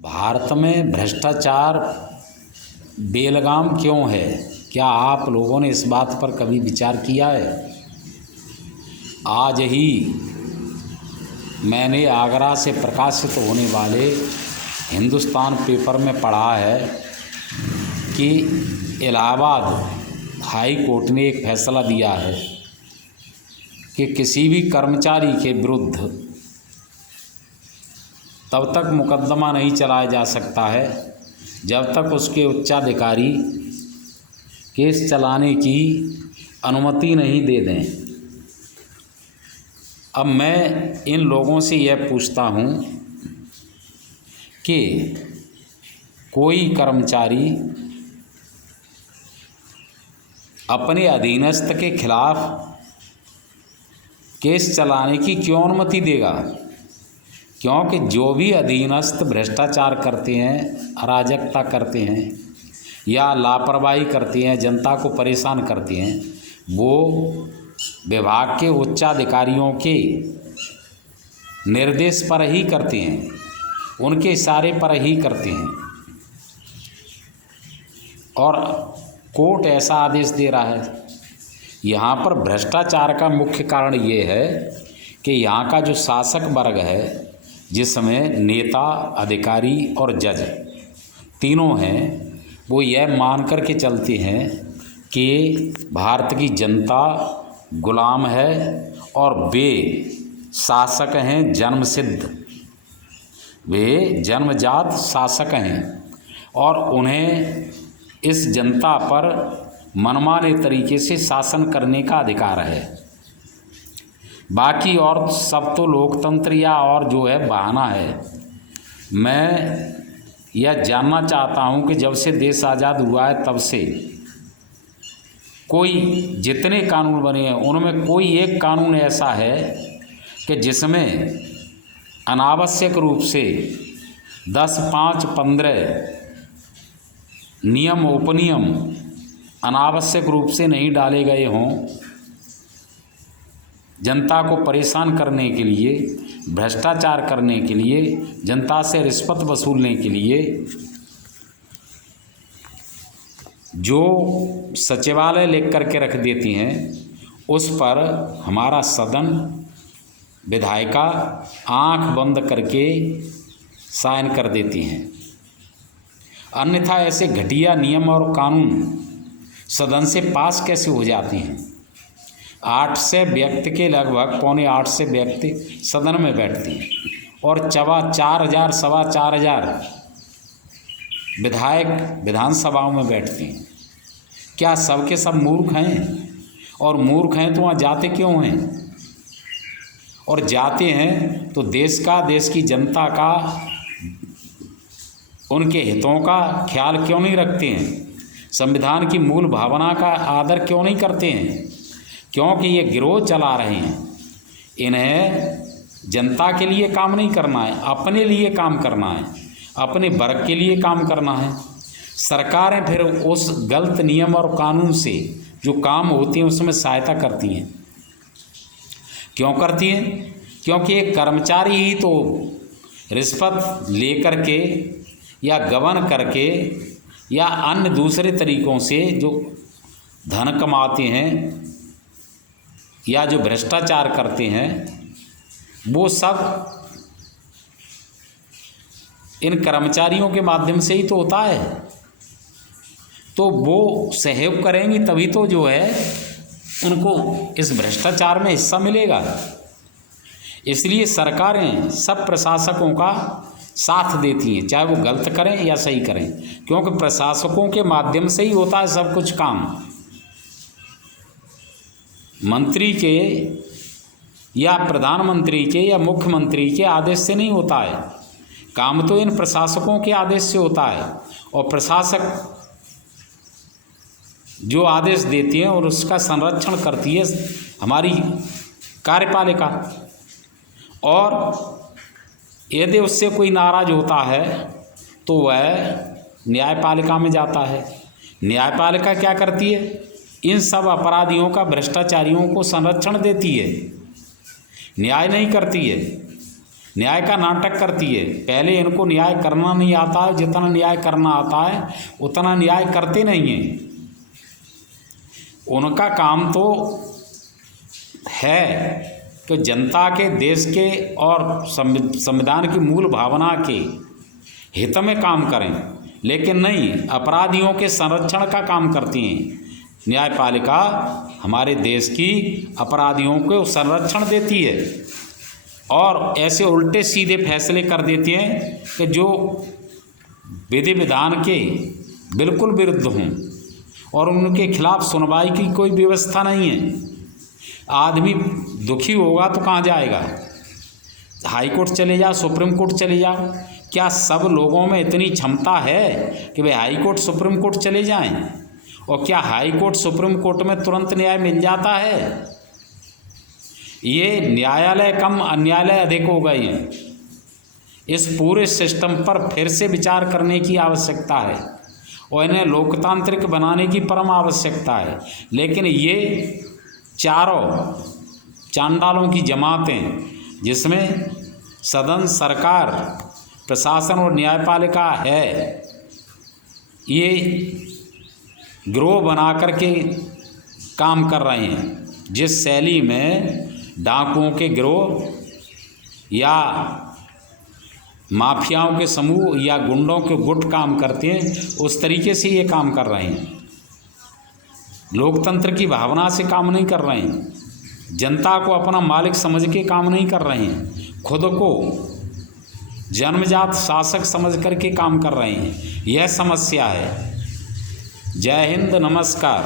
भारत में भ्रष्टाचार बेलगाम क्यों है? क्या आप लोगों ने इस बात पर कभी विचार किया है? आज ही मैंने आगरा से प्रकाशित होने वाले हिंदुस्तान पेपर में पढ़ा है कि इलाहाबाद हाई कोर्ट ने एक फैसला दिया है कि किसी भी कर्मचारी के विरुद्ध तब तक मुकदमा नहीं चलाया जा सकता है जब तक उसके उच्चाधिकारी केस चलाने की अनुमति नहीं दे दें। अब मैं इन लोगों से यह पूछता हूँ कि कोई कर्मचारी अपने अधीनस्थ के खिलाफ केस चलाने की क्यों अनुमति देगा? क्योंकि जो भी अधीनस्थ भ्रष्टाचार करते हैं, अराजकता करते हैं या लापरवाही करते हैं, जनता को परेशान करते हैं, वो विभाग के उच्चाधिकारियों के निर्देश पर ही करते हैं, उनके इशारे पर ही करते हैं। और कोर्ट ऐसा आदेश दे रहा है। यहाँ पर भ्रष्टाचार का मुख्य कारण ये है कि यहाँ का जो शासक वर्ग है, जिसमें नेता, अधिकारी और जज तीनों हैं, वो यह मान कर के चलते हैं कि भारत की जनता गुलाम है और वे शासक हैं जन्मसिद्ध, वे जन्मजात शासक हैं और उन्हें इस जनता पर मनमाने तरीके से शासन करने का अधिकार है। बाकी और सब तो लोकतंत्र या और जो है बहाना है। मैं यह जानना चाहता हूं कि जब से देश आज़ाद हुआ है तब से कोई जितने कानून बने हैं उनमें कोई एक कानून ऐसा है कि जिसमें अनावश्यक रूप से 10, 5, 15 नियम उपनियम अनावश्यक रूप से नहीं डाले गए हों, जनता को परेशान करने के लिए, भ्रष्टाचार करने के लिए, जनता से रिश्वत वसूलने के लिए। जो सचिवालय लिख करके रख देती हैं उस पर हमारा सदन, विधायिका आंख बंद करके साइन कर देती हैं। अन्यथा ऐसे घटिया नियम और कानून सदन से पास कैसे हो जाती हैं? 800 व्यक्ति के लगभग 7.25 व्यक्ति सदन में बैठती हैं और 4,000 सवा 4,000 विधायक विधानसभाओं में बैठते हैं। क्या सबके सब मूर्ख हैं? और मूर्ख हैं तो वहाँ जाते क्यों हैं? और जाते हैं तो देश का, देश की जनता का, उनके हितों का ख्याल क्यों नहीं रखते हैं? संविधान की मूल भावना का आदर क्यों नहीं करते हैं? क्योंकि ये गिरोह चला रहे हैं। इन्हें जनता के लिए काम नहीं करना है, अपने लिए काम करना है, अपने वर्ग के लिए काम करना है। सरकारें फिर उस गलत नियम और कानून से जो काम होती हैं उसमें सहायता करती हैं। क्यों करती हैं? क्योंकि एक कर्मचारी ही तो रिश्वत लेकर के या गबन करके या अन्य दूसरे तरीक़ों से जो धन कमाते हैं या जो भ्रष्टाचार करते हैं, वो सब इन कर्मचारियों के माध्यम से ही तो होता है। तो वो सहयोग करेंगी तभी तो जो है उनको इस भ्रष्टाचार में हिस्सा मिलेगा। इसलिए सरकारें सब प्रशासकों का साथ देती हैं, चाहे वो गलत करें या सही करें, क्योंकि प्रशासकों के माध्यम से ही होता है सब कुछ काम। मंत्री के या प्रधानमंत्री के या मुख्यमंत्री के आदेश से नहीं होता है काम, तो इन प्रशासकों के आदेश से होता है। और प्रशासक जो आदेश देती है और उसका संरक्षण करती है हमारी कार्यपालिका। और यदि उससे कोई नाराज होता है तो वह न्यायपालिका में जाता है। न्यायपालिका क्या करती है? इन सब अपराधियों का, भ्रष्टाचारियों को संरक्षण देती है, न्याय नहीं करती है। न्याय का नाटक करती है। पहले इनको न्याय करना नहीं आता है, जितना न्याय करना आता है उतना न्याय करते नहीं हैं। उनका काम तो है कि जनता के, देश के और संविधान की मूल भावना के हित में काम करें, लेकिन नहीं, अपराधियों के संरक्षण का काम करती हैं। न्यायपालिका हमारे देश की अपराधियों को संरक्षण देती है और ऐसे उल्टे सीधे फैसले कर देती हैं कि जो विधि विधान के बिल्कुल विरुद्ध हों, और उनके खिलाफ सुनवाई की कोई व्यवस्था नहीं है। आदमी दुखी होगा तो कहाँ जाएगा? हाई कोर्ट चले जाओ, सुप्रीम कोर्ट चले जाओ। क्या सब लोगों में इतनी क्षमता है कि वे हाई कोर्ट सुप्रीम कोर्ट चले जाएं? और क्या हाई कोर्ट सुप्रीम कोर्ट में तुरंत न्याय मिल जाता है? ये न्यायालय कम अन्यायालय अधिक हो गए हैं। इस पूरे सिस्टम पर फिर से विचार करने की आवश्यकता है और इन्हें लोकतांत्रिक बनाने की परम आवश्यकता है। लेकिन ये चारों चांडालों की जमातें, जिसमें सदन, सरकार, प्रशासन और न्यायपालिका है, ये गिरोह बना करके काम कर रहे हैं। जिस शैली में डाकुओं के गिरोह या माफियाओं के समूह या गुंडों के गुट काम करते हैं, उस तरीके से ये काम कर रहे हैं। लोकतंत्र की भावना से काम नहीं कर रहे हैं। जनता को अपना मालिक समझ के काम नहीं कर रहे हैं। खुद को जन्मजात शासक समझ करके काम कर रहे हैं। यह समस्या है। जय हिंद, नमस्कार।